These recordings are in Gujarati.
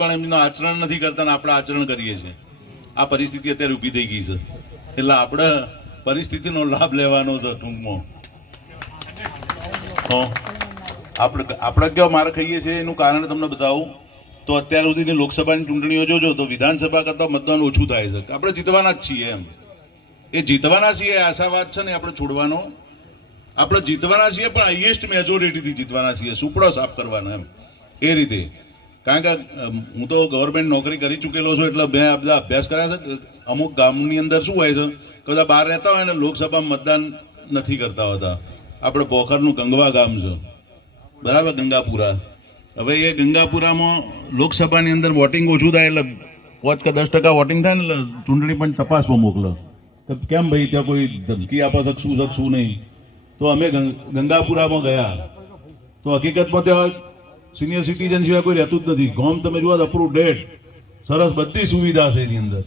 પણ એમનું આચરણ નથી કરતા ને આપણે આચરણ કરીએ છીએ. આ પરિસ્થિતિ અત્યારે ઊભી થઈ ગઈ છે, એટલે આપણે પરિસ્થિતિનો લાભ લેવાનો છે ટૂંકમાં. આપણે કેવા માર ખાઈએ છીએ એનું કારણ તમને બતાવું તો અત્યાર સુધીની લોકસભાની ચૂંટણીઓ જોજો તો વિધાનસભા કરતાં મતદાન ઓછું થાય છે. આપણે જીતવાના જ છીએ, એમ એ જીતવાના છીએ આશાવાદ છે ને આપણે છોડવાનો. આપણે જીતવાના છીએ પણ હાઈએસ્ટ મેજોરિટીથી જીતવાના છીએ, સુપડો સાફ કરવાના એમ એ રીતે. કારણ કે હું તો ગવર્મેન્ટ નોકરી કરી ચૂકેલો છું એટલે મેં બધા અભ્યાસ કર્યા છે. અમુક ગામની અંદર શું હોય છે કે બધા બહાર રહેતા હોય ને લોકસભામાં મતદાન નથી કરતા હોતા. આપણે બોખરનું ગંગવા ગામ છે, બરાબર, ગંગાપુરા. હવે એ ગંગાપુરામાં લોકસભાની અંદર વોટિંગ ઓછું થાય એટલે 5 કે 10% વોટિંગ થાય ને એટલે ચૂંટણી પણ તપાસમાં મોકલે કે કેમ ભાઈ ત્યાં કોઈ ધમકી આપે શકશું નહીં. તો અમે ગંગાપુરામાં ગયા તો હકીકતમાં ત્યાં સિનિયર સિટીઝન સિવાય કોઈ રહેતું જ નથી. ગામ તમે જુઓ અપ્રુવ ડેટ, સરસ બધી સુવિધા છે એની અંદર.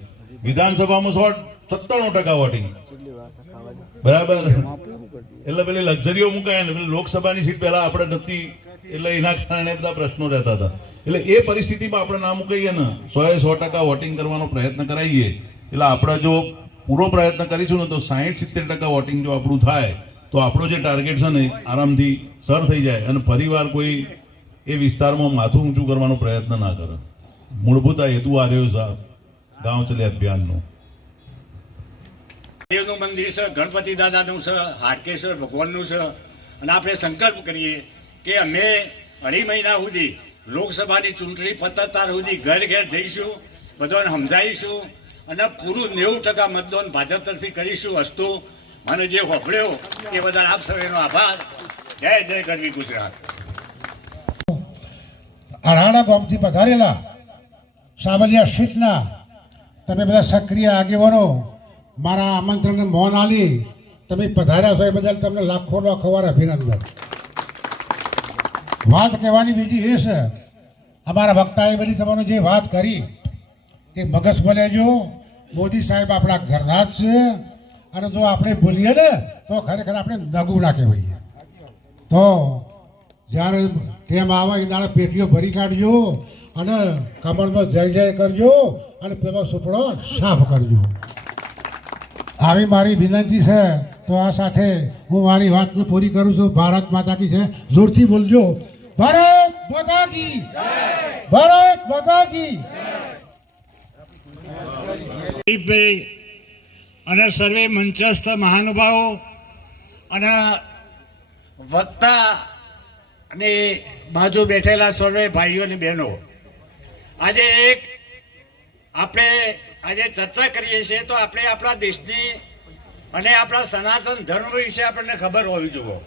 વિધાનસભામાં 97% વોટિંગ, બરાબર. એટલે પેલી લક્ઝરીઓ મુકાય ને લોકસભાની સીટ પહેલા આપણે નથી એટલે એના કારણે બધા પ્રશ્નો રહેતા હતા. એટલે એ પરિસ્થિતિમાં આપણે ના મુકાઈએ ને 100% વોટિંગ કરવાનો પ્રયત્ન કરાવીએ એટલે આપણે જો પૂરો પ્રયત્ન કરીશું ને તો 60-70% વોટિંગ જો આપણું થાય તો આપણો જે ટાર્ગેટ છે ને આરામથી સર થઈ જાય અને ફરીવાર કોઈ એ વિસ્તારમાં માથું ઊંચું કરવાનો પ્રયત્ન ના કરે. મૂળભૂત હેતુ આ રહ્યો છે ગાંવ ચલે અભિયાનનું. દેવનું મંદિર છે, ગણપતિ દાદાનું છે, હાટકેશ્વર ભગવાનનું છે અને આપણે સંકલ્પ કરીએ કે અમે 2.5 મહિના સુધી લોકસભાની ચૂંટણી પતતા સુધી ઘર ઘેર જઈશું, બધાને સમજાવીશું અને પૂરું 90% મતદાન ભાજપ તરફી કરીશું. હસ્તુ મને જે હોભળ્યો એ બદલ આપ સૌનો આભાર. જય જય ગરવી ગુજરાત. અરાણા ગામથી પધારેલા સાવલિયા સીટના તમે બધા સક્રિય આગેવાનો મારા આમંત્રણને મોન આલી તમે પધાર્યા છો એ બદલ તમને લાખો વાર અભિનંદન. વાત કહેવાની બીજી એ છે, અમારા વક્તાએ બધી તમારો જે વાત કરી એ મગજમાં લેજો. મોદી સાહેબ આપણા ઘરના જ છે અને જો આપણે બોલીએ ને તો ખરેખર આપણે નગું ના કહેવાઈએ. તો જ્યારે ટેમ આવે એ દાડે પેટીઓ ભરી કાઢજો અને કમળમાં જય જય કરજો અને પેલો સુપડો સાફ કરજો. આવી મારી વિનંતી છે. તો આ સાથે હું મારી વાતને પૂરી કરું છું. ભારત માતા કી જય. જોરથી બોલજો, ભારત માતા કી, ભારત માતા કી. અને સર્વે મંચસ્થ મહાનુભાવો અને વક્તા અને બાજુ બેઠેલા સર્વે ભાઈઓ અને બહેનો, આજે આજે ચર્ચા કરીએ છીએ તો આપણે આપણા દેશની અને આપણા સનાતન ધર્મ વિશે આપણને ખબર હોવી જોઈએ.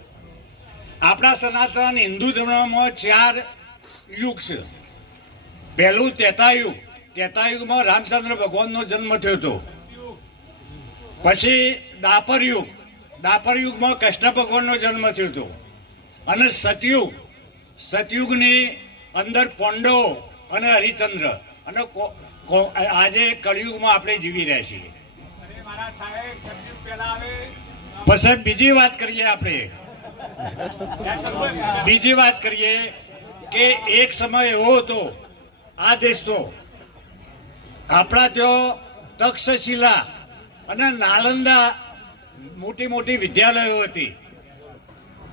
આપણા સનાતન હિન્દુ ધર્મમાં 4 યુગ છે. પહેલું ત્રેતાયુગ. ત્રેતાયુગમાં રામચંદ્ર ભગવાનનો જન્મ થયો હતો. પછી દ્વાપર યુગ. દ્વાપર યુગમાં કૃષ્ણ ભગવાનનો જન્મ થયો હતો. અને સતયુગ. સતયુગની અંદર પાંડવો અને હરિચંદ્ર અને આજે કળિયુગમાં આપણે જીવી રહ્યા છીએ. પછી બીજી વાત કરીએ કે એક સમય એવો હતો આ દેશનો, આપણા ત્યાં તક્ષશિલા અને નાલંદા મોટી મોટી વિદ્યાલયો હતી.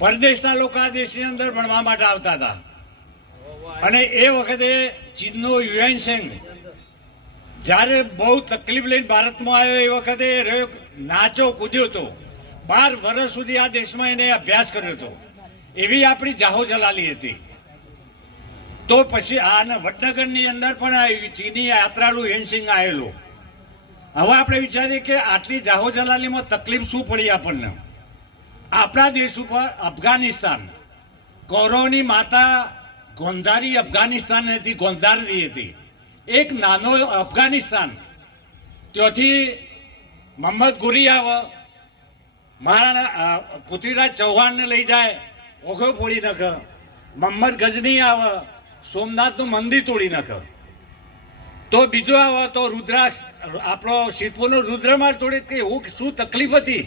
પરદેશના લોકો આ દેશની અંદર ભણવા માટે આવતા હતા. અને એ વખતે ચીનનો યુએનસેંગ જ્યારે બહુ તકલીફ લઈને ભારતમાં આવ્યો એ વખતે નાચો કૂદ્યો હતો. 12 વર્ષ સુધી આ દેશમાં એને અભ્યાસ કર્યો હતો. એવી આપણી જાહો જલાલી હતી. તો પછી આ વડનગરની અંદર પણ ચીની યાત્રાળુ યુએનસિંગ આવેલો. હવે આપણે વિચારીએ કે આટલી જાહો જલાલીમાં તકલીફ શું પડી આપણને. આપણા દેશ ઉપર અફઘાનિસ્તાન, કૌરવની માતા ગોંધારી અફઘાનિસ્તાન હતી, ગોંધારથી હતી. એક નાનો અફઘાનિસ્તાન, ત્યાંથી મોહમ્મદ ગોરી આવે, મહારાણા પૃથ્વીરાજ ચૌહાણને લઈ જાય, ઓખો ફોડી નાખે. મોહમ્મદ ગજની આવે, સોમનાથનું મંદિર તોડી નાખે. તો બીજો આવે તો રુદ્રાક્ષ, આપણો સિદ્ધપુરનો રુદ્રમાળ તોડી. કે એવું શું તકલીફ હતી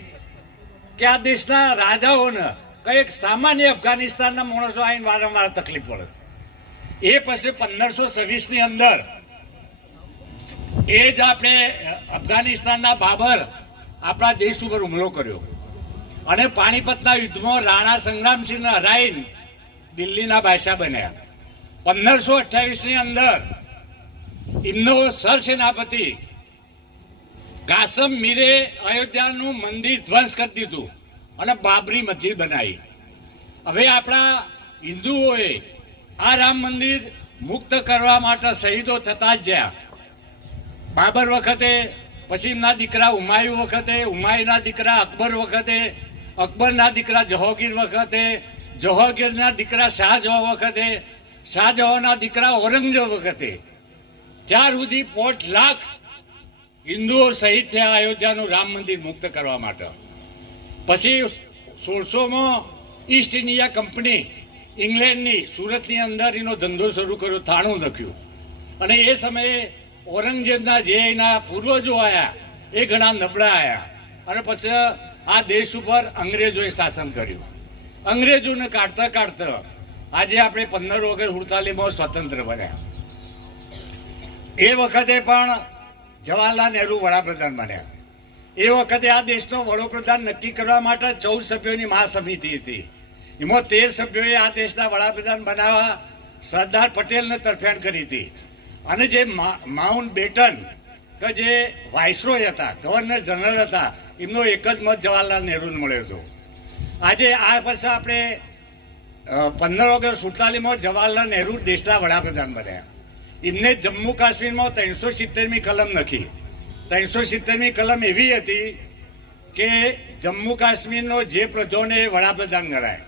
કે આ દેશના રાજાઓને કંઈક સામાન્ય અફઘાનિસ્તાનના માણસો આવીને વારંવાર તકલીફ પડે. એ પછી 1526 ની અંદર એ જ આપણે અફઘાનિસ્તાનના બાબર આપણા દેશ ઉપર હુમલો કર્યો અને પાણીપતના યુદ્ધમાં રાણા સંગ્રામસિંહને હરાઈને દિલ્હીના બાદશાહ બન્યા. 1528 ની અંદર એમનો સરસેનાપતિ કાસમ મીરે અયોધ્યાનું મંદિર ધ્વંસ કરી દીધું અને બાબરી મસ્જિદ બનાવી. હવે આપણા હિન્દુઓએ આ રામ મંદિર મુક્ત કરવા માટે શહીદો થતા જ ગયા. બાબર વખતે, પછી એમના દીકરા હુમાયુ વખતે, હુમાયુના દીકરા અકબર વખતે, અકબરના દીકરા જહોગીર વખતે, જહોગીરના દીકરા શાહજહાં વખતે, શાહજહાંના દીકરા ઔરંગઝેબ વખતે 4 સુધી 5 લાખ હિન્દુઓ શહીદ થયા અયોધ્યાનું રામ મંદિર મુક્ત કરવા માટે. પછી 1600માં ઈસ્ટ ઇન્ડિયા કંપની ઇંગ્લેન્ડની સુરતની અંદર એનો ધંધો શરૂ કર્યો, થાણું લખ્યું. અને એ સમયે ઔરંગઝેબના જે એના પૂર્વજો આવ્યા એ ઘણા નબળા આવ્યા અને પછી આ દેશ ઉપર અંગ્રેજોએ શાસન કર્યું. અંગ્રેજોને કાઢતા કાઢતા આજે આપણે 15 ઓગસ્ટ 48માં સ્વતંત્ર બન્યા. એ વખતે પણ જવાહરલાલ નહેરુ વડાપ્રધાન બન્યા. એ વખતે આ દેશનો વડાપ્રધાન નક્કી કરવા માટે 14 સભ્યોની મહાસમિતિ હતી. એમાં 13 સભ્યોએ આ દેશના વડાપ્રધાન બનાવવા સરદાર પટેલને તરફેણ કરી હતી. અને જે માઉન્ટ બેટન કે જે વાઇસરોય હતા, ગવર્નર જનરલ હતા, એમનો એક જ મત જવાહરલાલ નહેરુને મળ્યો હતો. આજે આ પછી આપણે 15 ઓગસ્ટ 48માં જવાહરલાલ નહેરુ દેશના વડાપ્રધાન બન્યા. એમને જમ્મુ કાશ્મીરમાં 370મી કલમ લખી. 370મી કલમ એવી હતી કે જમ્મુ કાશ્મીરનો જે પ્રજાને વડાપ્રધાન ગણાય,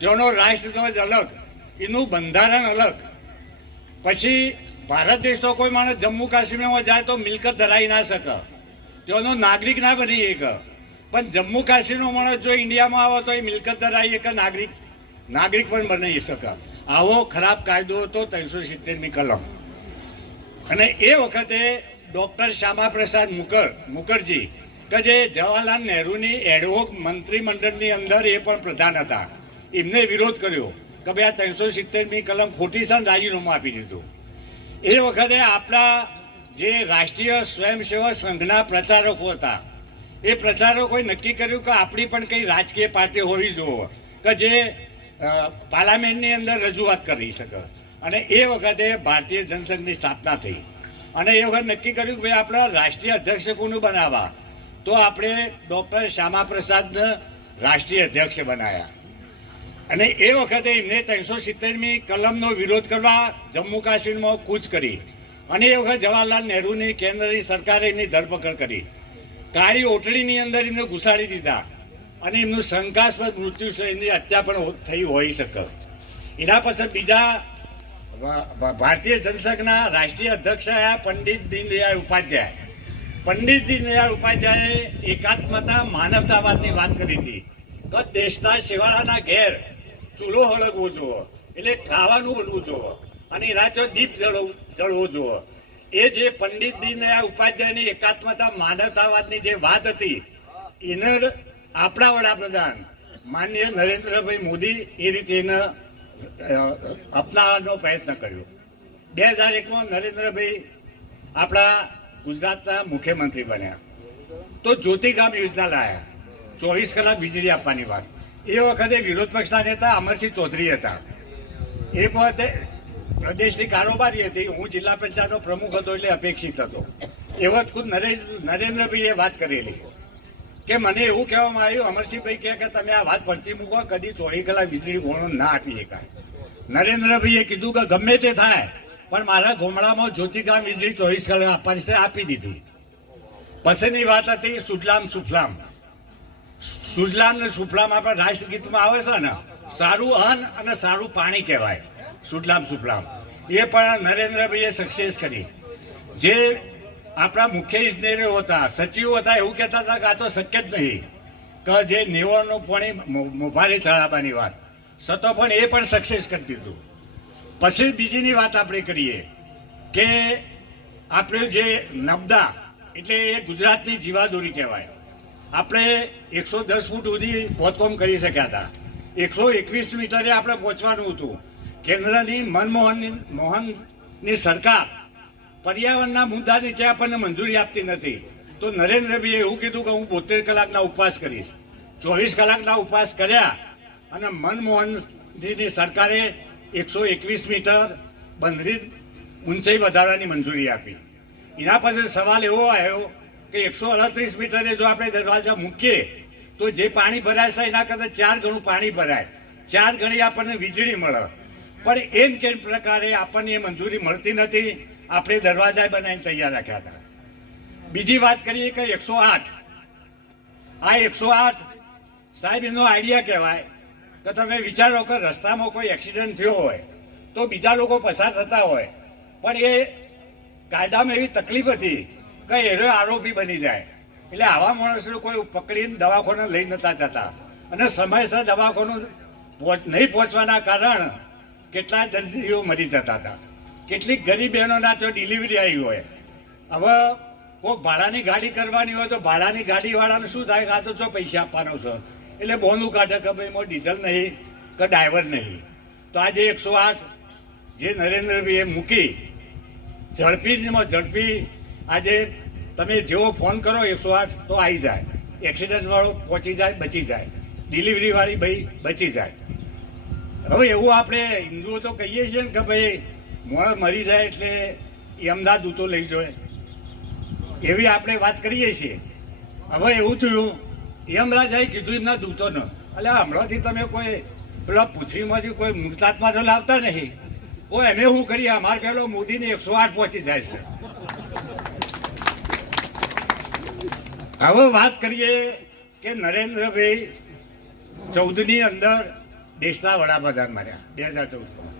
તેનો રાષ્ટ્રધ્વજ અલગ, એનું બંધારણ અલગ. પછી ભારત દેશનો કોઈ માણસ જમ્મુ કાશ્મીરમાં જાય તો મિલકત ધરાવી ના શકે, તેનો નાગરિક ના બની શકે. પણ જમ્મુ કાશ્મીરનો માણસ જો ઇન્ડિયામાં આવે તો એ મિલકત ધરાવી શકે, નાગરિક પણ બની શકે. આવો ખરાબ કાયદો હતો 370મી કલમ. અને એ વખતે ડોક્ટર શ્યામાપ્રસાદ મુખર્જી કે જે જવાહરલાલ નહેરુની એડહોક મંત્રીમંડળની અંદર એ પણ પ્રધાન હતા, એમને વિરોધ કર્યો કે ભાઈ આ 370મી કલમ ખોટી છે, રાજીનામું આપી દીધું. એ વખતે આપણા જે રાષ્ટ્રીય સ્વયંસેવક સંઘના પ્રચારકો હતા, એ પ્રચારકોએ નક્કી કર્યું કે આપણી પણ કંઈ રાજકીય પાર્ટી હોવી જોઈએ કે જે પાર્લામેન્ટની અંદર રજૂઆત કરી શકે. અને એ વખતે ભારતીય જનસંઘની સ્થાપના થઈ. અને એ વખત નક્કી કર્યું કે ભાઈ આપણા રાષ્ટ્રીય અધ્યક્ષ કોનું બનાવવા, તો આપણે ડૉક્ટર શ્યામાપ્રસાદને રાષ્ટ્રીય અધ્યક્ષ બનાવ્યા. અને એ વખતે એમને 370મી કલમનો વિરોધ કરવા જમ્મુ કાશ્મીરમાં કૂચ કરી. અને એ વખત જવાહરલાલ નહેરુની કેન્દ્રની સરકારે એમની ધરપકડ કરી, કાળી ઓટડીની અંદર એમને ઘુસાડી દીધા અને એમનું શંકાસ્પદ મૃત્યુ છે, એમની હત્યા પણ થઈ હોઈ શકે. એના પછી બીજા ભારતીય જનસંઘના રાષ્ટ્રીય અધ્યક્ષ આવ્યા પંડિત દીનદયાળ ઉપાધ્યાય. પંડિત દીનદયાળ ઉપાધ્યાયે એકાત્મતા માનવતાવાદની વાત કરી હતી કે દેશના શેવાળાના ઘેર ચૂલો હળગવો જોવો, એટલે ખાવાનું બનવું જોવો અને એના દીપ જળવો જોવો. એ જે પંડિત દીનદયાળ ઉપાધ્યાયની એકાત્મતા માનવતાવાદની જે વાત હતી, એને આપણા વડાપ્રધાન માનનીય નરેન્દ્રભાઈ મોદી એ રીતે એને અપનાવવાનો પ્રયત્ન કર્યો. 2001માં નરેન્દ્રભાઈ આપણા ગુજરાતના મુખ્યમંત્રી બન્યા તો જ્યોતિગામ યોજના લાયા, 24 કલાક વીજળી આપવાની વાત. એ વખતે વિરોધ પક્ષના નેતા અમરસિંહ ચૌધરી હતા. એ વખતે પ્રદેશની કારોબારી હતી, હું જિલ્લા પંચાયતનો પ્રમુખ હતો એટલે અપેક્ષિત હતો. એ વખત ખુદ નરેન્દ્રભાઈએ વાત કરેલી કે મને એવું કહેવામાં આવ્યું, અમરસિંહભાઈ કહે કે તમે આ વાત પડતી મૂકો, કદી 24 કલાક વીજળી ગોળો ના આપી શકાય. નરેન્દ્રભાઈએ કીધું કે ગમે તે થાય પણ મારા ગામડામાં જ્યોતિગામ વીજળી 24 કલાક આપવાની છે, આપી દીધી. પછીની વાત હતી સુજલામ સુફલામ. સુજલામ ને સુફલામ આપણા રાષ્ટ્રગીતમાં આવે છે ને, સારું અન્ન અને સારું પાણી કહેવાય સુજલામ સુફલામ. એ પણ નરેન્દ્રભાઈએ સક્સેસ કરી. જે આપણા મુખ્ય ઇજનેરો હતા, સચિવો હતા, એવું કહેતા હતા કે આ તો શક્ય જ નહીં કે જે નેવળનું પાણી મોભારે ચડાવવાની વાત, છતાં પણ એ પણ સક્સેસ કરી દીધું. પછી બીજીની વાત આપણે કરીએ કે આપણે જે નર્મદા એટલે એ ગુજરાતની જીવાદોરી કહેવાય. આપણે 110 ફૂટ સુધી ખોદકામ કરી શક્યા હતા, 121 મીટરે આપણે પહોંચવાનું હતું. કેન્દ્રની મોહનની સરકાર પર્યાવરણના મુદ્દાની નીચે આપણને મંજૂરી આપતી નથી. તો નરેન્દ્રભાઈએ એવું કીધું કે હું 72 કલાકના ઉપવાસ કરીશ. 24 કલાકના ઉપવાસ કર્યા અને મનમોહનજીની સરકારે 121 મીટર બંધની ઊંચાઈ વધારવાની મંજૂરી આપી. એના પછી સવાલ એવો આવ્યો કે 138 મીટરે જો આપણે દરવાજા મૂકીએ તો જે પાણી ભરાય છે એના કરતાં 4 ગણું પાણી ભરાય, 4 ગણી આપણને વીજળી મળે. પણ એમ કેમ પ્રકારે આપણને એ મંજૂરી મળતી નથી. આપણે દરવાજા બનાવીને તૈયાર રાખ્યા હતા. બીજી વાત કરીએ કે 108, આ 108 સાહેબ એનો આઈડિયા કહેવાય કે તમે વિચારો કે રસ્તામાં કોઈ એક્સિડન્ટ થયો હોય તો બીજા લોકો પસાર થતા હોય, પણ એ કાયદામાં એવી તકલીફ હતી કે એનો આરોપી બની જાય. એટલે આવા માણસો કોઈ પકડીને દવાખાને લઈ નતા જતા અને સમયસર દવાખાનું નહીં પહોંચવાના કારણે કેટલાય દર્દીઓ મરી જતા હતા. કેટલીક ગરીબ બહેનોના તો ડિલિવરી આવી હોય. હવે કોઈક ભાડાની ગાડી કરવાની હોય તો ભાડાની ગાડીવાળાને શું થાય કે આ તો પૈસા આપવાનો છે એટલે બોનું કાઢે કે ભાઈ એમાં ડીઝલ નહીં કે ડ્રાઈવર નહીં. તો આજે 108 જે નરેન્દ્રભાઈએ મૂકી ઝડપી આજે તમે જેવો ફોન કરો 108 તો આવી જાય. એક્સિડન્ટ વાળો પહોંચી જાય, બચી જાય. ડિલિવરી વાળી ભાઈ બચી જાય. હવે એવું આપણે હિન્દુઓ તો કહીએ છીએ ને કે ભાઈ મોણ મરી જાય એટલે યમના દૂતો લઈ જાય, એવી આપણે વાત કરીએ છીએ. હવે એવું થયું યમરાજાએ કીધું એમના દૂતોને, એટલે હમણાંથી તમે કોઈ પેલા પૃથ્વીમાંથી કોઈ મૃતાત્મા તો લાવતા નહીં. કોઈ અમે શું કરીએ, અમારે પેલો મોદીને 108 પહોંચી જાય છે. હવે વાત કરીએ કે નરેન્દ્રભાઈ 14ની અંદર દેશના વડાપ્રધાન માર્યા 2014માં.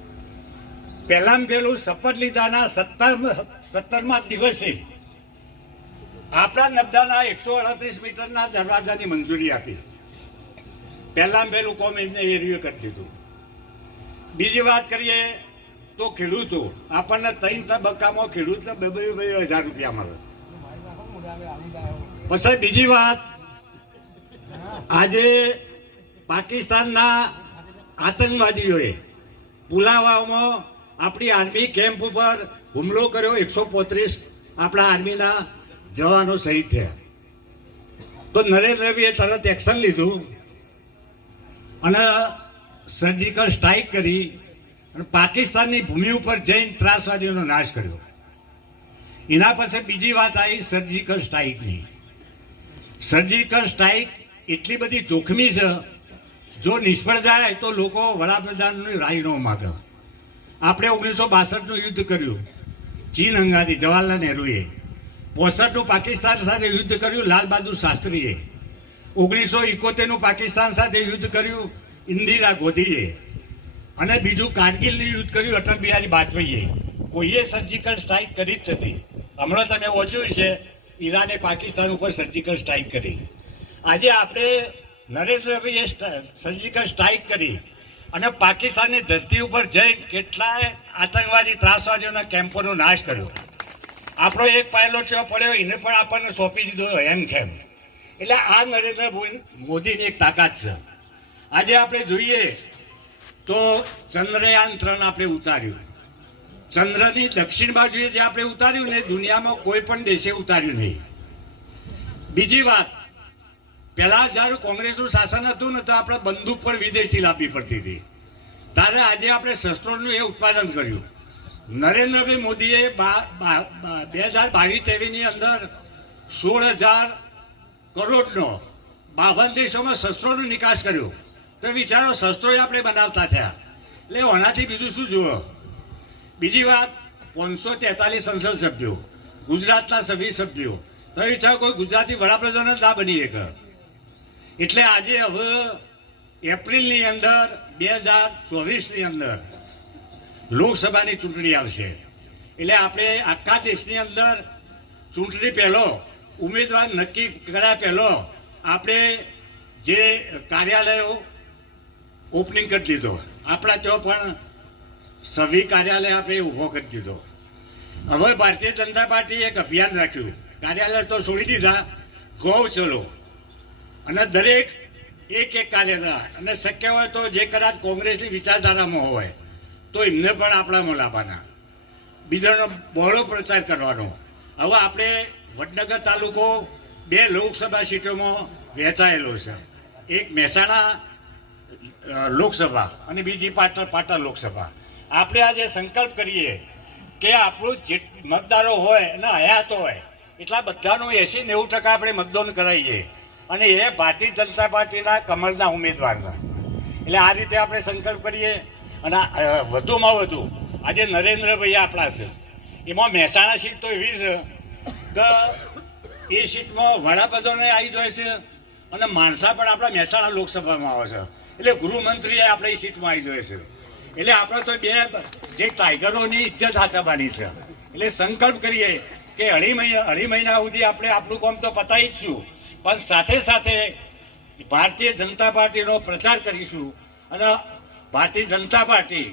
પહેલામાં પહેલું શપથ લીધાના 17મા દિવસે આપણા નબદાના 138 મીટરના દરવાજાની મંજૂરી આપી. પહેલામાં પહેલું કોમ એમને એરિયો કરી દીધું. બીજી વાત કરીએ તો ખેડૂતો, આપણને 3 તબક્કામાં ખેડૂતને 2,000 રૂપિયા મળે. પછી બીજી વાત, આજે પાકિસ્તાનના આતંકવાદીઓએ પુલાવામાં આપણી આર્મી કેમ્પ ઉપર હુમલો કર્યો. 135 આપણા આર્મીના જવાનો શહીદ થયા. તો નરેન્દ્રભાઈએ તરત એક્શન લીધું અને સર્જિકલ સ્ટ્રાઇક કરી અને પાકિસ્તાનની ભૂમિ ઉપર જઈને ત્રાસવાદીઓનો નાશ કર્યો. એના પછી બીજી વાત આવી સર્જિકલ સ્ટ્રાઇકની. સર્જિકલ સ્ટ્રાઇક એટલી બધી જોખમી છે, જો નિષ્ફળ જાય તો લોકો વડાપ્રધાનની રાહ ન માગે. આપણે 1962નું યુદ્ધ કર્યું ચીન અંગાથી જવાહરલાલ નહેરુએ. 65નું પાકિસ્તાન સાથે યુદ્ધ કર્યું લાલ બહાદુર શાસ્ત્રીએ. 1971નું પાકિસ્તાન સાથે યુદ્ધ કર્યું ઇન્દિરા ગોધીએ. અને બીજું કારગિલનું યુદ્ધ કર્યું અટલ બિહારી વાજપેયીએ. કોઈએ સર્જિકલ સ્ટ્રાઇક કરી જ નથી. હમણાં તમે વાંચ્યું છે ઈરાને પાકિસ્તાન ઉપર સર્જિકલ સ્ટ્રાઇક કરી. આજે આપણે નરેન્દ્રભાઈએ સર્જિકલ સ્ટ્રાઇક કરી અને પાકિસ્તાનની ધરતી ઉપર જઈને કેટલાય આતંકવાદી ત્રાસવાદીઓના કેમ્પોનો નાશ કર્યો. આપણો એક પાયલોટ ત્યાં પડ્યો, એને પણ આપણને સોંપી દીધો એમ કેમ. એટલે આ નરેન્દ્ર મોદીની એક તાકાત છે. આજે આપણે જોઈએ તો ચંદ્રયાન 3 આપણે ઉતાર્યું. ચંદ્રની દક્ષિણ બાજુએ જે આપણે ઉતાર્યું ને દુનિયામાં કોઈ પણ દેશે ઉતાર્યું નહીં. બીજી વાત, પહેલા જ્યારે કોંગ્રેસનું શાસન હતું ને તો આપણે બંદૂક પણ વિદેશથી લાવવી પડતી હતી. ત્યારે આજે આપણે શસ્ત્રોનું એ ઉત્પાદન કર્યું. નરેન્દ્રભાઈ મોદીએ 2022-23ની અંદર 16,000 કરોડનો 52 દેશોમાં શસ્ત્રોનો નિકાસ કર્યો. તો વિચારો, શસ્ત્રો આપણે બનાવતા થયા. એટલે આનાથી બીજું શું જુઓ. બીજી વાત, 543 સંસદ સભ્યો, ગુજરાતના 20 સભ્યો. તો વિચારો કોઈ ગુજરાતી વડાપ્રધાન જ ના બની શકે. એટલે આજે હવે એપ્રિલની અંદર 2024ની અંદર લોકસભાની ચૂંટણી આવશે. એટલે આપણે આખા દેશની અંદર ચૂંટણી પહેલો ઉમેદવાર નક્કી કર્યા પહેલો આપણે જે કાર્યાલયો ઓપનિંગ કરી દીધો. આપણા ત્યાં પણ સભી કાર્યાલય આપણે ઊભો કરી દીધો. હવે ભારતીય જનતા પાર્ટીએ એક અભિયાન રાખ્યું. કાર્યાલય તો છોડી દીધા, ગૌ ચલો. અને દરેક એક કાર્યાલય, અને શક્ય હોય તો જે કદાચ કોંગ્રેસની વિચારધારામાં હોય તો એમને પણ આપણામાં લાવવાના, બીજાનો બહોળો પ્રચાર કરવાનો. હવે આપણે વડનગર તાલુકો 2 લોકસભા સીટોમાં વહેંચાયેલો છે. એક મહેસાણા લોકસભા અને બીજી પાટણ લોકસભા. આપણે આજે સંકલ્પ કરીએ કે આપણું જે મતદારો હોય અને હયાત હોય એટલા બધાનું 80-90% આપણે મતદાન કરાવીએ, અને એ ભારતીય જનતા પાર્ટીના કમળના ઉમેદવારના. એટલે આ રીતે આપણે સંકલ્પ કરીએ. અને વધુમાં વધુ આજે નરેન્દ્રભાઈ આપણા છે, એમાં મહેસાણા સીટ તો એવી છે કે એ સીટમાં વડાપ્રધાને આવી જાય છે અને માણસા પણ આપણા મહેસાણા લોકસભામાં આવે છે. એટલે ગૃહમંત્રી આપણે એ સીટમાં આવી જાય છે. એટલે આપણે તો બે જે ટાઈગરોની ઇજ્જત સાચવવાની છે. એટલે સંકલ્પ કરીએ કે અઢી મહિના સુધી આપણે આપણું કામ તો પતાવી જ છું, પણ સાથે સાથે ભારતીય જનતા પાર્ટીનો પ્રચાર કરીશું. અને ભારતીય જનતા પાર્ટી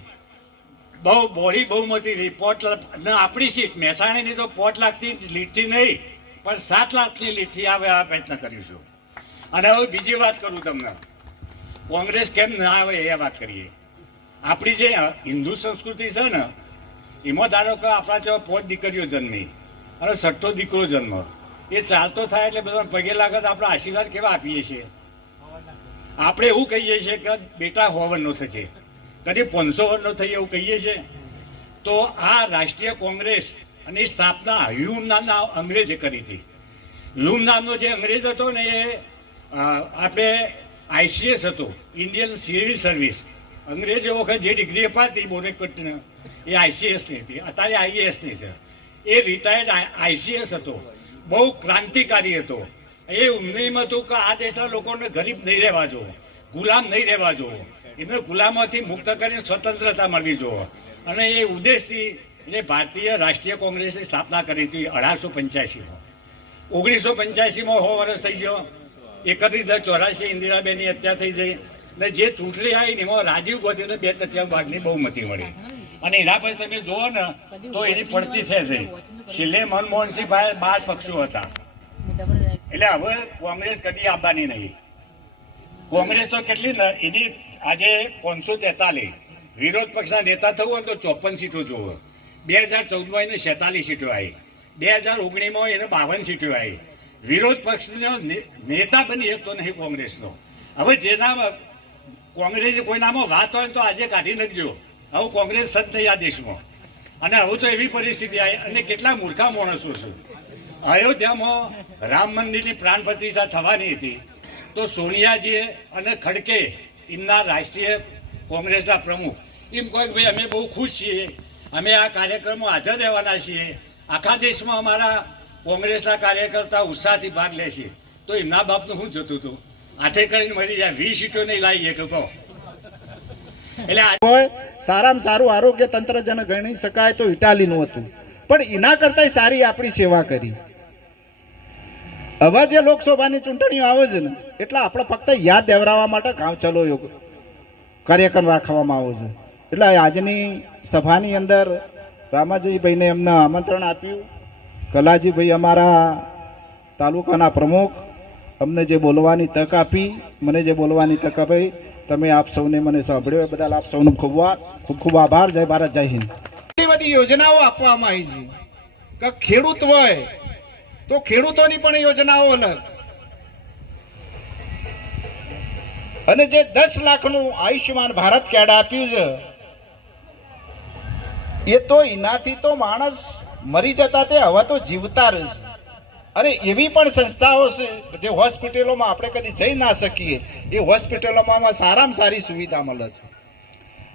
બહુ બોડી બહુમતીથી 5 લાખ, આપણી સીટ મહેસાણાની તો 5 લાખની લીડથી નહીં પણ 7 લાખની લીડથી આવે આ પ્રયત્ન કરીશું. અને હવે બીજી વાત કરું તમને, કોંગ્રેસ કેમ ના આવે એ વાત કરીએ. આપણી જે હિન્દુ સંસ્કૃતિ છે ને, એમાં ધારો કે આપણા જો 5 દીકરીઓ જન્મી અને 6ઠ્ઠો દીકરો જન્મ, એ ચાલતો થાય એટલે બધા પગે લાગે તો આપણે આશીર્વાદ કેવા આપીએ છીએ? આપણે એવું કહીએ છીએ કે બેટા 100 વર્ષનો થશે, કદી 500 વર્ષનો થઈ એવું કહીએ છીએ. તો આ રાષ્ટ્રીય કોંગ્રેસ અને સ્થાપના હ્યુમ નામના અંગ્રેજે કરી હતી. હ્યુમ નામનો જે અંગ્રેજ હતો ને, એ આપણે ICS હતો, ઇન્ડિયન સિવિલ સર્વિસ. અંગ્રેજો વખત જે ડિગ્રી અપાતી બોનેકટને, એ ICSની હતી, અત્યારે IASની છે. એ રિટાયર્ડ ICS હતો, બહુ ક્રાંતિકારી હતો. એ ઉમ્મીદ હતું કે આ દેશના લોકોને ગરીબ નહીં રહેવા જુઓ, ગુલામ નહીં રહેવા જુઓ, એમને ગુલામોથી મુક્ત કરીને સ્વતંત્રતા મળવી જોઈએ. અને એ ઉદ્દેશથી એને ભારતીય રાષ્ટ્રીય કોંગ્રેસની સ્થાપના કરી હતી 1885માં. 1985માં 100 વર્ષ થઈ ગયો. 31/84 ઇન્દિરાબેનની હત્યા થઈ ગઈ. ને જે ચૂંટણી આવી ને એમાં રાજીવ ગાંધીને 2/3 ભાગની બહુમતી મળી. અને એના પછી તમે જુઓ ને તો એની પડતી થઈ ગઈ. છેલ્લે મનમોહનસિંહ ભાઈ 12 પક્ષો હતા. એટલે હવે કોંગ્રેસ કદી આવવાની નહીં. કોંગ્રેસ તો કેટલી ને, એની આજે 543. વિરોધ પક્ષના નેતા થવું હોય તો 54 સીટો જોવે. 2014માં એને 46 સીટો આવી. 2019માં એને 52 સીટો આવી. વિરોધ પક્ષનો નેતા બની શકતો નહીં કોંગ્રેસનો. હવે જેના કોંગ્રેસ કોઈનામાં વાત હોય તો આજે કાઢી નાખજો. હવે કોંગ્રેસ સદ નહીં આ દેશમાં. અને હવે તો એવી પરિસ્થિતિ આવી, અને કેટલા મૂર્ખા માણસો છે. અયોધ્યામાં રામ મંદિરની પ્રાણ પ્રતિષ્ઠા થવાની હતી, તો સોનિયાજીએ અને ખડકે એમના રાષ્ટ્રીય કોંગ્રેસના પ્રમુખ એમ કહે કે ભાઈ અમે બહુ ખુશ છીએ, અમે આ કાર્યક્રમમાં હાજર રહેવાના છીએ, આખા દેશમાં અમારા કોંગ્રેસના કાર્યકર્તા ઉત્સાહથી ભાગ લે છે. તો એમના બાપનું શું જતું હતું? હાથે કરીને મરી જાય, 20 સીટો નહીં લાવીએ કે કહો. એટલે સારામાં સારું આરોગ્ય તંત્ર જેને ગણી શકાય તો ઇટાલીનું હતું, પણ એના કરતા સારી આપણી સેવા કરી. હવે જે લોકસભાની ચૂંટણીઓ આવે છે ને, એટલે આપણે ફક્ત યાદ દેવરાવવા માટે ગામ ચલો કાર્યક્રમ રાખવામાં આવે છે. એટલે આજની સભાની અંદર રામાજીભાઈને એમને આમંત્રણ આપ્યું. કલાજીભાઈ અમારા તાલુકાના પ્રમુખ અમને જે બોલવાની તક આપી, મને જે બોલવાની તક આપી, તમે આપ સૌને મને સાંભળ્યો એ બદલ આપ સૌનો ખૂબ ખૂબ આભાર. જય ભારત, જય હિન્દ. એટલી બધી યોજનાઓ આપવામાં આવી છે કે ખેડૂત હોય તો ખેડૂતોની પણ યોજનાઓ અલગ, અને જે 10 લાખનું આયુષ્યમાન ભારત કાર્ડ આપ્યું છે, એ તો એનાથી તો માણસ મરી જતા તે હવે તો જીવતા રહેશે. અને એવી પણ સંસ્થાઓ છે જે હોસ્પિટલોમાં આપણે કદી જઈ ના શકીએ, એ હોસ્પિટલોમાં સારામાં સારી સુવિધા મળે છે.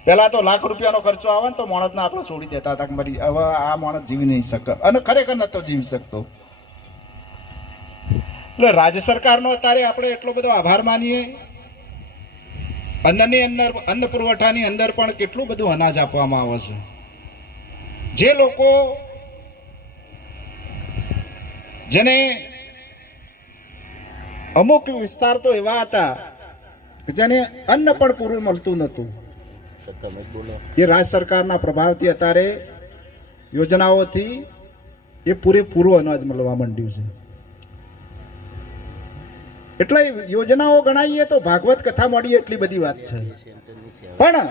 પહેલા તો લાખ રૂપિયાનો ખર્ચો આવે ને તો માણસને આપણે છોડી દેતા હતા કે મરી, હવે આ માણસ જીવી નહીં શકે, અને ખરેખર નતો જીવી શકતો. એટલે રાજ્ય સરકારનો અત્યારે આપણે એટલો બધો આભાર માનીએ. અન્ન પુરવઠાની અંદર પણ કેટલું બધું અનાજ આપવામાં આવે છે. જે લોકો જેને અમુક વિસ્તાર તો એવા હતા કે જેને અન્ન પણ પૂરું મળતું નહોતું, એ રાજ્ય સરકારના પ્રભાવથી અત્યારે યોજનાઓથી એ પૂરેપૂરું અનાજ મળવા માંડ્યું છે. એટલે યોજનાઓ ગણાવીએ તો ભાગવત કથા મળીએ એટલી બધી વાત છે. પણ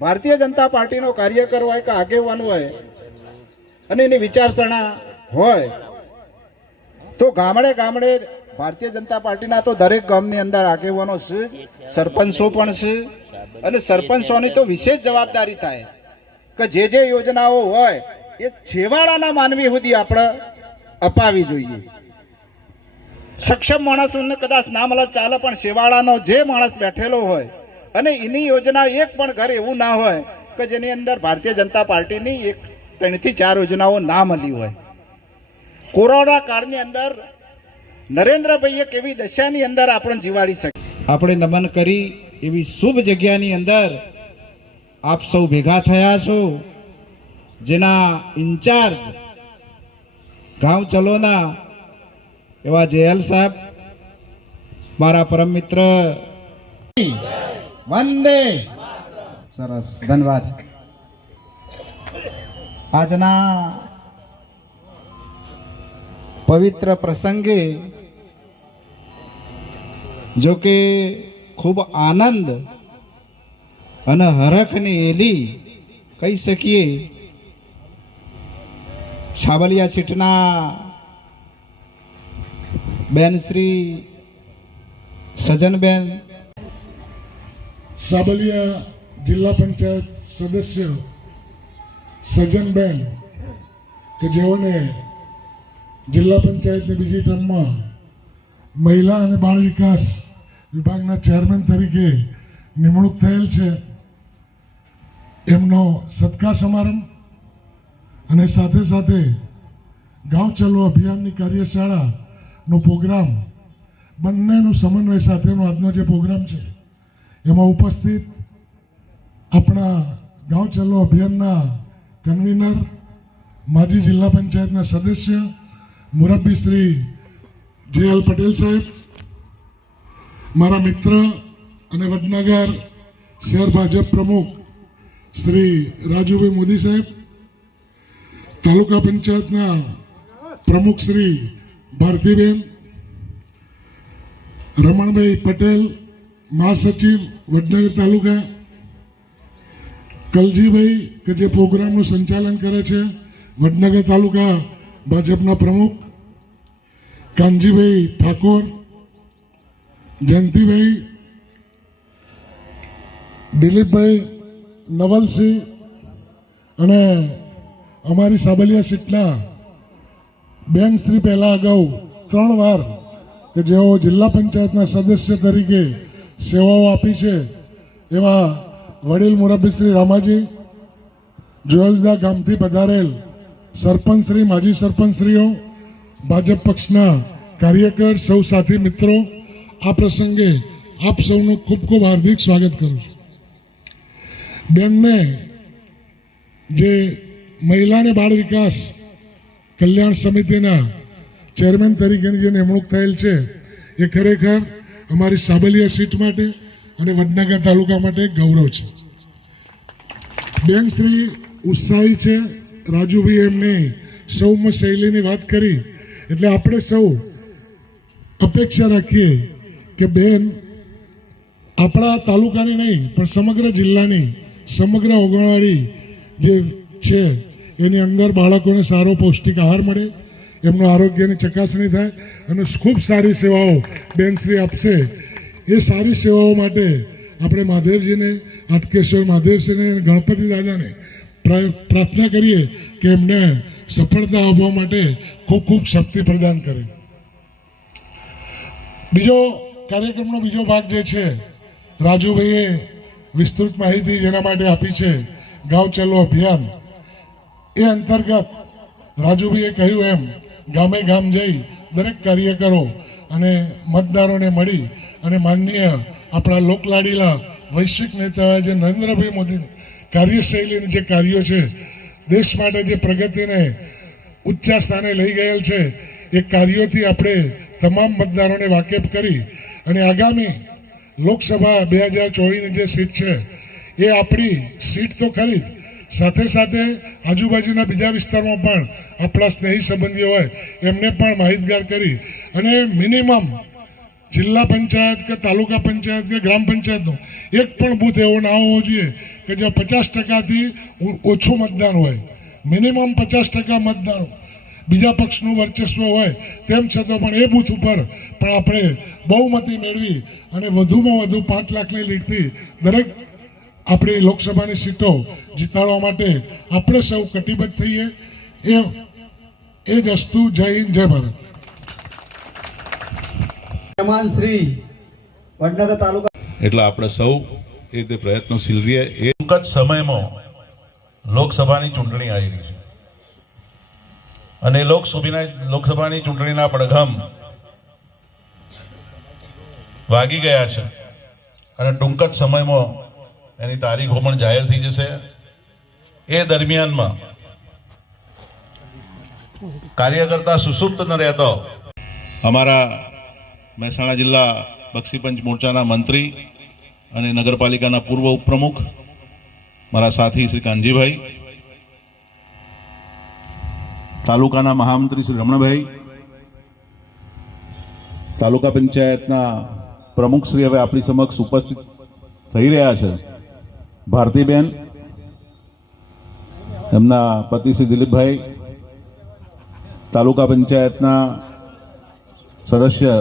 ભારતીય જનતા પાર્ટીનો કાર્યકર હોય કે આગેવાન હોય અને એની વિચારસરણા હોય તો ગામડે ગામડે ભારતીય જનતા પાર્ટીના તો દરેક ગામની અંદર આગેવાનો છે, સરપંચો પણ છે અને સરપંચોની તો વિશેષ જવાબદારી થાય કે જે યોજનાઓ હોય એ છેવાડાના માનવી સુધી આપણે અપાવી જોઈએ. સક્ષમ માણસોને કદાચ ના મળે ચાલે, પણ છેવાડાનો જે માણસ બેઠેલો હોય અને એની યોજના એક પણ ઘર એવું ના હોય કે જેની અંદર ભારતીય જનતા પાર્ટીની 3 થી 4 યોજનાઓ ના મળી હોય. કોરોના કાળની અંદર નરેન્દ્રભાઈએ કેવી દશાની અંદર આપણે જીવાડી શકીએ. આપણે નમન કરી એવી શુભ જગ્યાની અંદર આપ સૌ ભેગા થયા છો, જેના ઇન્ચાર્જ ગાંવ ચલોના એવા જેએલ સાહેબ, મારા પરમ મિત્ર, વંદે. સરસ, ધન્યવાદ. આજના પવિત્ર પ્રસંગે જો કે ખૂબ આનંદ અને હરખની એલી કહી શકીએ. સાબલિયા સીટના બેન શ્રી સજનબેન, સાબલિયા જિલ્લા પંચાયત સદસ્ય સજનબેન કે જેઓને જિલ્લા પંચાયતની બીજી ટર્મમાં મહિલા અને બાળ વિકાસ વિભાગના ચેરમેન તરીકે નિમણૂક થયેલ છે, એમનો સત્કાર સમારંભ અને સાથે સાથે ગાંવ ચલો અભિયાનની કાર્યશાળાનો પ્રોગ્રામ, બંનેનું સમન્વય સાથેનો આજનો જે પ્રોગ્રામ છે એમાં ઉપસ્થિત આપણા ગાંવ ચલો અભિયાનના કન્વીનર, માજી જિલ્લા પંચાયતના સદસ્ય મુરબ્બી શ્રી JL પટેલ સાહેબ, મારા મિત્ર અને વડનગર શહેર ભાજપ પ્રમુખ શ્રી રાજુભાઈ મોદી સાહેબ, તાલુકા પંચાયતના પ્રમુખ શ્રી ભારતીબેન, રમણભાઈ પટેલ મહાસચિવ વડનગર તાલુકા, કલજીભાઈ કે જે પ્રોગ્રામનું સંચાલન કરે છે વડનગર તાલુકા ભાજપના પ્રમુખ, કાનજીભાઈ ઠાકોર, જયંતિભાઈ, દિલીપભાઈ, નવલસિંહ અને અમારી સાબલિયા સીટના બેન શ્રી પહેલા અગાઉ 3 વાર કે જેઓ જિલ્લા પંચાયતના સદસ્ય તરીકે સેવાઓ આપી છે એવા વડીલ મુરબ્બી શ્રી રામાજી, જોયલદા ગામથી પધારેલ સરપંચ શ્રી, માજી સરપંચશ્રીઓ, ભાજપ પક્ષના કાર્યકર, સૌ સાથી મિત્રો, આ પ્રસંગે આપ સૌનું ખૂબ ખૂબ હાર્દિક સ્વાગત કરું છું. બેનને જે મહિલા અને બાળ વિકાસ કલ્યાણ સમિતિના ચેરમેન તરીકેની જે નિમણૂક થયેલ છે એ ખરેખર અમારી સાબલિયા સીટ માટે અને વડનગર તાલુકા માટે એક ગૌરવ છે. બેન શ્રી ઉત્સાહી છે. રાજુભાઈ એમની સૌમ્ય શૈલીની વાત કરી એટલે આપણે સૌ અપેક્ષા રાખીએ કે બેન આપણા તાલુકાની નહીં પણ સમગ્ર જિલ્લાની, સમગ્ર ઓગણવાડી જે છે એની અંદર બાળકોને સારો પૌષ્ટિક આહાર મળે, એમનું આરોગ્યની ચકાસણી થાય અને ખૂબ સારી સેવાઓ બેનશ્રી આપશે. એ સારી સેવાઓ માટે આપણે મહાદેવજીને, હાટકેશ્વર મહાદેવશ્રીને અને ગણપતિ દાદાને પ્રાર્થના કરીએ કે એમને સફળતા આપવા માટે ખૂબ ખૂબ શક્તિ પ્રદાન કરે. બીજો કાર્યક્રમનો બીજો ભાગ જે છે રાજુભાઈએ વિસ્તૃત માહિતી જેના માટે આપી છે, ગાંવ ચલો અભિયાન, એ અંતર્ગત રાજુભાઈએ કહ્યું એમ ગામે ગામ જઈ દરેક કાર્યકરો અને મતદારોને મળી અને માનનીય આપણા લોકલાડીલા વૈશ્વિક નેતા જે નરેન્દ્રભાઈ મોદીની કાર્યશૈલીની જે કાર્યો છે, દેશ માટે જે પ્રગતિને ઊંચા સ્થાને લઈ ગયેલ છે, એ કાર્યોથી આપણે તમામ મતદારોને વાકેફ કરી અને આગામી લોકસભા 2024ની જે સીટ છે એ આપણી સીટ તો ખરી જ, સાથે સાથે આજુબાજુના બીજા વિસ્તારમાં પણ આપણા સ્નેહી સંબંધીઓ હોય એમને પણ માહિતગાર કરી અને મિનિમમ જિલ્લા પંચાયત કે તાલુકા પંચાયત કે ગ્રામ પંચાયતનો એક પણ બૂથ એવો ના હોવો જોઈએ કે જે 50%થી ઓછું મતદાન હોય. મિનિમમ 50% મતદારો બીજા પક્ષનું વર્ચસ્વ હોય, તેમ છતાં પણ એ બૂથ ઉપર પણ આપણે બહુમતી મેળવી અને વધુમાં વધુ 5 લાખની લીડથી દરેક આપણી લોકસભાની સીટો જીતાડવા માટે આપણે સૌ કટિબદ્ધ થઈએ. એ જ વસ્તુ. જય હિન્દ, જય ભારત. શ્રી વડનગર તાલુકા એટલે આપણે સૌ એ રીતે પ્રયત્નશીલ રહીએ. એ ટૂંક જ સમયમાં લોકસભાની ચૂંટણી આવી રહી છે અને લોકસભાની ચૂંટણીના પડઘમ વાગી ગયા છે અને ટૂંક જ સમયમાં એની તારીખો પણ જાહેર થઈ જશે. એ દરમિયાનમાં કાર્યકર્તા સુસુપ્ત ન રહેતો અમારા મહેસાણા જિલ્લા બક્ષીપંચ મોરચાના મંત્રી અને નગરપાલિકાના પૂર્વ ઉપપ્રમુખ મારા સાથી શ્રી કાનજીભાઈ, તાલુકાના મહામંત્રી શ્રી રમણભાઈ, તાલુકા પંચાયતના પ્રમુખ શ્રી હવે આપણી સમક્ષ ઉપસ્થિત થઈ રહ્યા છે, ભારતીબેન, એમના પતિ શ્રી દિલીપભાઈ, તાલુકા પંચાયતના સદસ્ય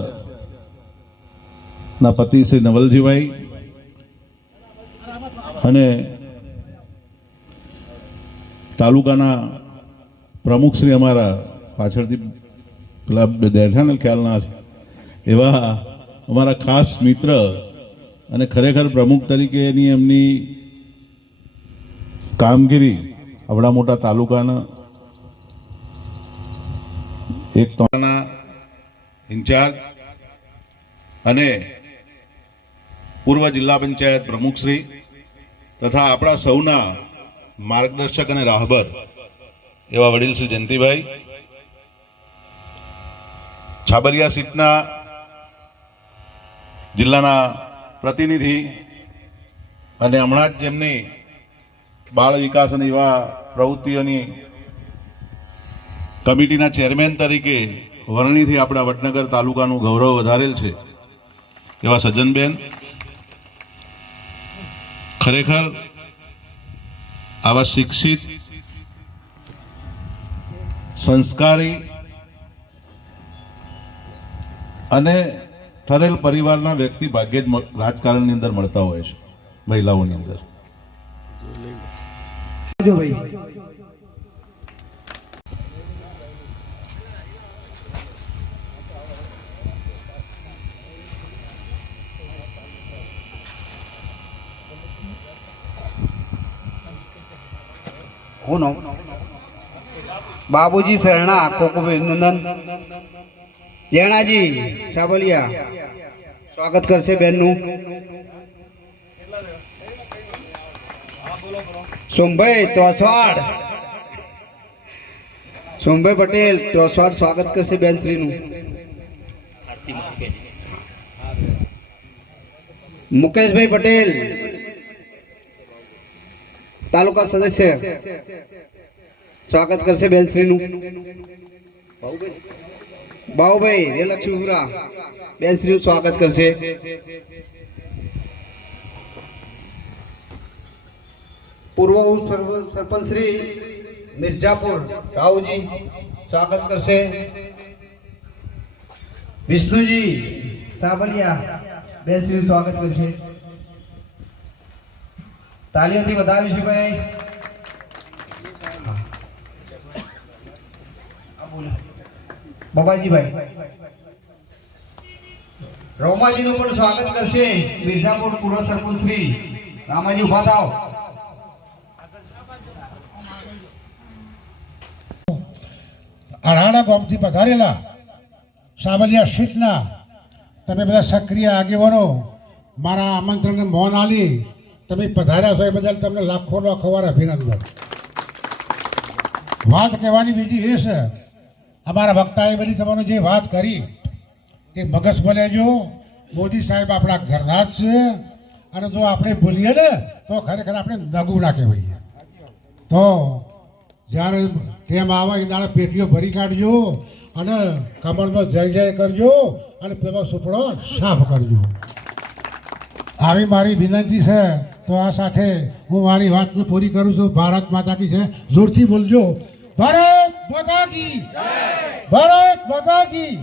ના પતિ શ્રી નવલજીભાઈ અને તાલુકાના પ્રમુખ શ્રી અમારા પાછળથી પેલા બેઠા ને ખ્યાલ ના છે એવા અમારા ખાસ મિત્ર અને ખરેખર પ્રમુખ તરીકેની એમની કામગીરી આવડા મોટા તાલુકાના એક ઇન્ચાર્જ અને પૂર્વ જિલ્લા પંચાયત પ્રમુખશ્રી તથા આપણા સૌના માર્ગદર્શક અને રાહબર એવા વડીલ શ્રી જયંતિભાઈ, છાબરિયા સીટના જિલ્લાના પ્રતિનિધિ અને હમણાં જ જેમની બાળ વિકાસ અને યુવા પ્રવૃત્તિઓની કમિટીના ચેરમેન તરીકે વરણીથી આપણા વડનગર તાલુકાનું ગૌરવ વધારેલ છે એવા સજ્જનબેન, ખરેખર આવા શિક્ષિત, સંસ્કારી અને ઠરેલ પરિવારના વ્યક્તિ ભાગ્યે જ રાજકારણની અંદર મળતા હોય છે, મહિલાઓની અંદર. બાબુજી શરણા કોકુભિનંદન જેણાજી સાબલિયા સ્વાગત કરશે બેનનું. સોમભાઈ ત્રોસવાડ, સોમભાઈ પટેલ ત્રોસવાડ સ્વાગત કરશે બેન શ્રીનું. મુકેશભાઈ પટેલ તાલુકા સદસ્ય સ્વાગત કરશે બેન શ્રીનું. બાઉભાઈ રેલક્ષ્મીપુરા બેન શ્રીનું સ્વાગત કરશે. પૂર્વ સરપંચ શ્રી મિર્જાપુર રાવજી સ્વાગત કરશે. વિષ્ણુજી સાબલિયા બેન શ્રીનું સ્વાગત કરશે. તાલીઓથી વધાવીશું ભાઈ. બાબાજીભાઈ રોમાજીનું પણ સ્વાગત કરશે. મિર્જાપુર પૂર્વ સરપંચ શ્રી રામાજી ઉભા થાવ. અઢાડા ગામથી પધારેલા સાબલિયા સીટના તમે બધા સક્રિય આગેવાનો મારા આમંત્રણને મૌન આલી તમે પધાર્યા છો એ બદલ તમને લાખો વાર અભિનંદન. વાત કહેવાની બીજી એ છે, અમારા વક્તાએ બધી તમારો જે વાત કરી એ મગજમાં લેજો. મોદી સાહેબ આપણા ઘરના જ છે અને જો આપણે ભૂલીએ ને તો ખરેખર આપણે નગું ના કહેવાય. તો જ્યારે ટેમ આવે એ દાડે પેટીઓ ભરી કાઢજો અને કમળનો જય જય કરજો અને પેલો સુપડો સાફ કરજો. આવી મારી વિનંતી છે. તો આ સાથે હું મારી વાતને પૂરી કરું છું. ભારત માતા કી છે. જોરથી બોલજો. ભારત માતા કી, ભારત માતા કી.